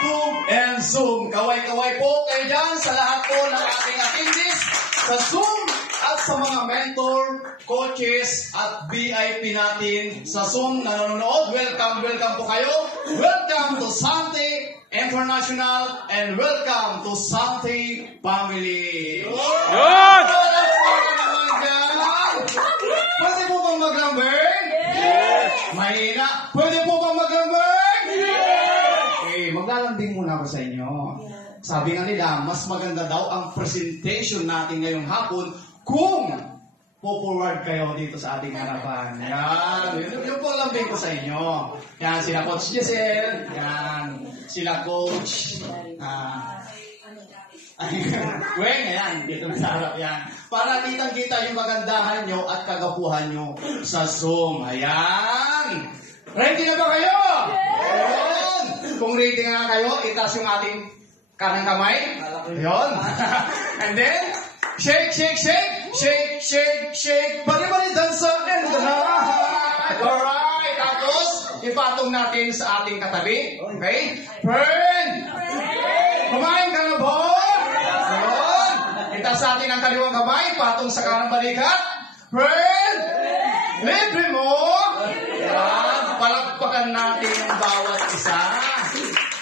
YouTube and Zoom. Kaway-kaway po kayo dyan sa lahat po ng ating attendees sa Zoom at sa mga mentor, coaches at VIP natin sa Zoom na nanonood. Welcome, welcome po kayo. Welcome to Sante International and welcome to Sante Family. Yun! Pwede po bang maglambing? Yes! Mahina. Pwede po bang maglambing? Okay, maglalambing muna ako sa inyo. Sabi nga nila, mas maganda daw ang presentation natin ngayong hapon kung po-forward kayo dito sa ating harapan. Yan. Yung po lambing ko sa inyo. Yan, sila Coach Giselle. Yan. Sila Coach. Weng, ayan. Dito sa harap yan. Para kitang-kita yung magandahan nyo at kagapuhan nyo sa Zoom. Ayan. Ready na ba kayo? Ayan. Kung ready na kayo, itaas yung ating kanang kamay. Ayan. And then, shake, shake, shake. Shake, shake, shake. Bali-bali dansa. And alright. Tapos, ipatong natin sa ating katabi. Okay? Friend. Kumain ka na ba? Ayan. Itaas sa atin ang kaliwang kamay. Patong sa kanang balikat. Friend. Libre mo. Ayan. Palagpakan natin ang bawat isa.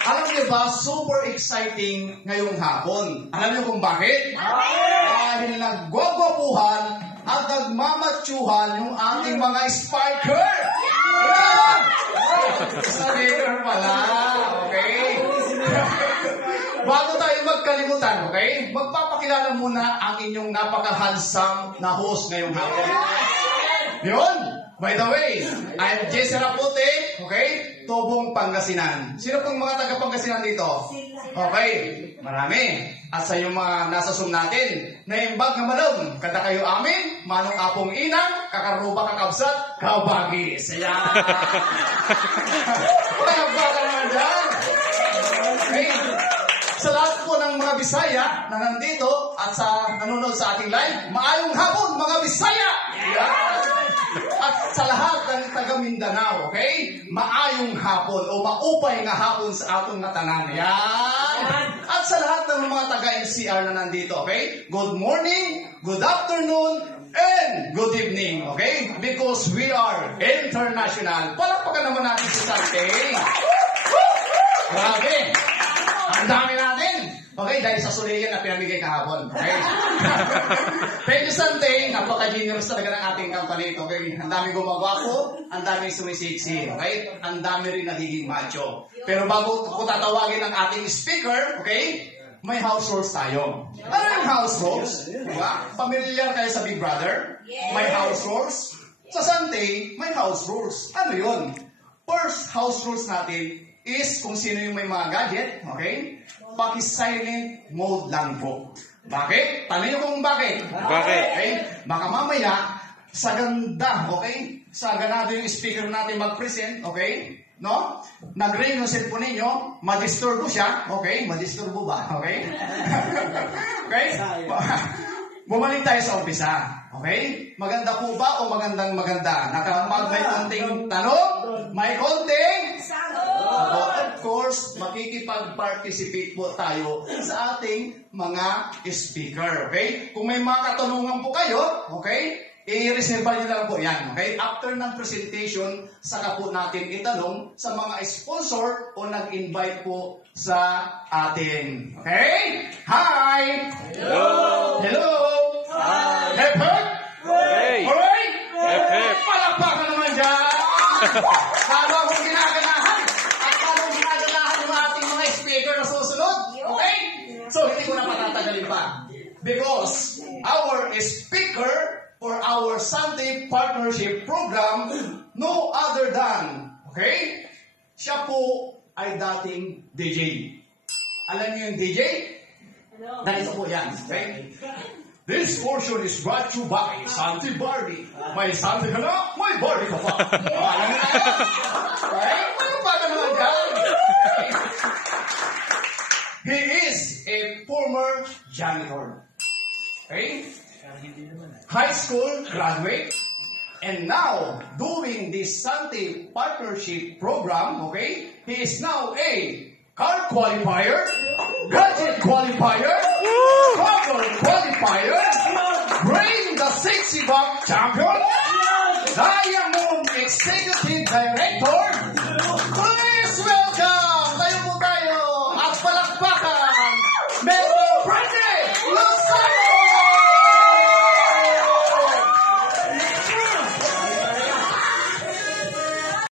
Alam niyo ba, super exciting ngayong hapon. Alam niyo kung bakit? Dahil nagwagwapuhan at nagmamatsyuhan yung ating mga spiker. Yeah! Spiker pala. Okay? Bago tayo magkalimutan, okay? Magpapakilala muna ang inyong napaka-handsome na host ngayong hapon. Yun? By the way, I'm Jesse Rapote, okay? Tobong Pangasinan. Sino pong mga taga-Pangasinan dito? Okay, marami. At sa yung mga nasa Zoom natin, naimbag na malong, kada kayo amin, manong apong inang, kakaruba kakabsat, kabagis. Ayan. Kaya ka naman dyan. Okay. Sa lahat po ng mga Bisaya na nandito at sa nanonood sa ating live, maayong hapon mga Bisaya! Ayan. At sa lahat ng taga Mindanao, okay? Maayong hapon o maupay nga hapon sa atong natanan. Yan! At sa lahat ng mga taga MCR na nandito, okay? Good morning, good afternoon, and good evening, okay? Because we are international. Palakpakan naman natin si Sante. Grabe! Ang dami natin! Okay, dahil sa suliyan na pinamigay kahapon. Okay? Thank you, Sante. Napaka-generous talaga ng ating company. Okay? Ang dami gumagwapo, ang dami sumisiksi. Okay? Ang dami rin nagiging macho. Pero bago ko tatawagin ang ating speaker, okay? May house rules tayo. Ano yung house rules? Diba? Familiar kayo sa Big Brother? May house rules. Sa Sante, may house rules. Ano yun? First house rules natin is kung sino yung may mga gadget, okay? Paki-silent mode lang po. Bakit? Tanong nyo kung bakit. Bakit? Okay? Baka mamaya, sa ganda, okay? Sa ganado yung speaker natin mag-present, okay? No? Nag-ring yung cellphone ninyo, madisturbo siya, okay? Madisturbo ba? Okay? Okay? Bumalik tayo sa umpisa. Okay? Maganda po ba o magandang maganda? Nakapag may konting tanong? May konting? Of course, makikipag-participate po tayo sa ating mga speaker. Okay? Kung may mga katanungan po kayo, okay? I-reserve nyo lang po yan. Okay? After ng presentation, saka po natin itanong sa mga sponsor o nag-invite po sa atin. Okay? Hi! Hello! Hello! Hi! Hep, hep! Hey! Alright? Hep, hep! Palakpakan naman dyan! Lalo akong ginaganahan. At lalo akong ginaganahan yung ating mga speaker na susunod. Okay? So, hindi ko na patatagalin pa. Because our speaker for our Sunday Partnership Program, no other than, okay? Siya po ay dating DJ. Alam niyo yung DJ? Ganito po yan. Okay? This portion is brought to you by Santi Barbie. May Santi ka na, may Barbie ka pa. Alam niyo na yan? Okay? May kapag naman yan. He is a former janitor. Okay? High school graduate. And now, doing this Santi Partnership Program, okay? He is now a carpenter qualifier, gadget qualifier, cover qualifier, bring the sexy box champion, Diamond Executive Director,